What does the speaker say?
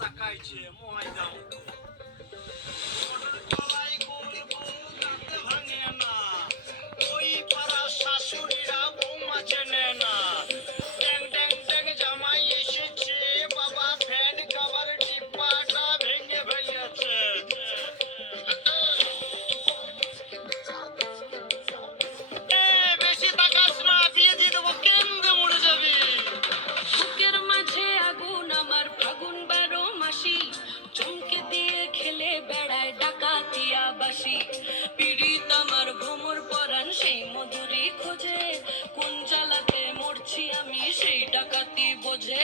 তাকাইছে ময়দাম তলায় করবো তাতে ভাঙে না ওই পাড়া শাশুড়িরা বৌমা চেনে না ট্যাং ট্যাং ট্যাং জামাই এসেছে বাবা ফ্যান খাবার টিপাটা ভেঙে ফেলেছে বেশি তাকাস না বিয়ে দিয়ে দেবো কেন্দ্রে মরে যাবি বুকের মাঝে আগুন আমার ফাগুন 12 মাসি চমকে দিয়ে খেলে বেড়ায় ডাকাতিয়া বাসি পীড়িত আমার ভ্রমর পরাণ সেই মধুরী খোঁজে কোন জ্বালাতে মরছি আমি সেই ডাকাতি বোঝে